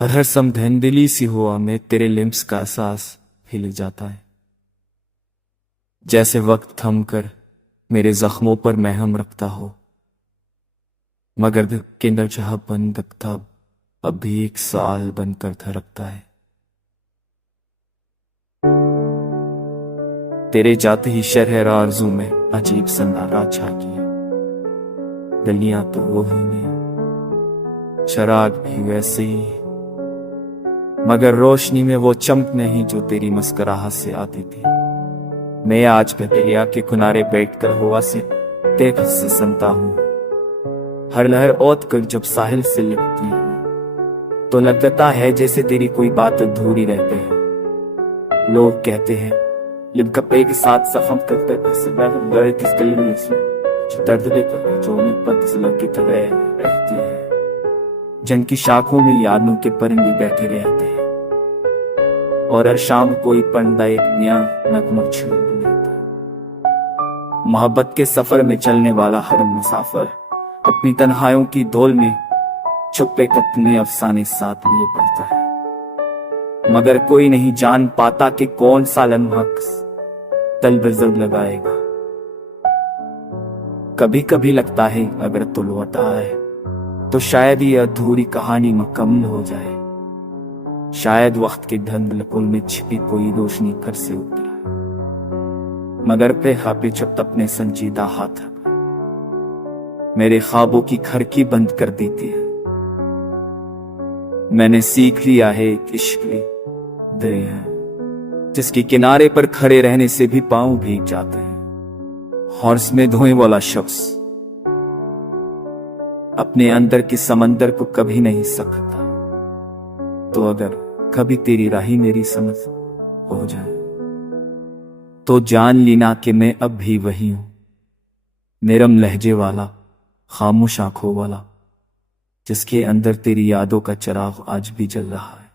हर समधैंदली सी हुआ में तेरे लिम्स का एहसास हिल जाता है, जैसे वक्त थम कर मेरे जख्मों पर महम रखता हो, मगर दिल के न चाह बंद था अब भी एक सवाल बनकर धड़कता है। तेरे जाते ही शहर आरज़ू में अजीब सन्नाटा छा किया। गलियां तो वो ही नहीं, शराब भी वैसे ही, मगर रोशनी में वो चमक नहीं जो तेरी मुस्कुराहट से आती थी। मैं आज भी दरिया के किनारे बैठकर हवा से तेज से सुनता हूँ। हर लहर ओत कर जब साहिल से लिपटती है तो लगता है जैसे तेरी कोई बात अधूरी रहती है। लोग कहते हैं लिप कपड़े के साथ जख्म करते किस गली में दर्द लेकर जो में पत की तरह रहती है। जिनकी शाखों में यादों के परिंदे बैठे रहते हैं और हर शाम कोई परिंदा एक नया नगमा छू लेता है। मोहब्बत के सफर में चलने वाला हर मुसाफिर अपनी तन्हाइयों की धूल में छुपे अपने अफसाने साथ लिए पड़ता है, मगर कोई नहीं जान पाता कि कौन सा लम्हा तल बजब लगाएगा। कभी कभी लगता है अगर तू लौटा है तो शायद ये अधूरी कहानी मुकम्मल हो जाए। शायद वक्त के धुंधलपुल में छिपी कोई रोशनी घर से उतरा, मगर पे हापे चुप अपने संजीदा हाथ मेरे ख्वाबों की खिड़की बंद कर देती है। मैंने सीख लिया है कि इश्क दरिया है जिसके किनारे पर खड़े रहने से भी पांव भीग जाते हैं। और इसमें धोने वाला शख्स अपने अंदर के समंदर को कभी नहीं सकता। तो अगर कभी तेरी राही मेरी समझ हो जाए तो जान लेना कि मैं अब भी वही हूं, नरम लहजे वाला, खामोश आंखों वाला, जिसके अंदर तेरी यादों का चिराग आज भी जल रहा है।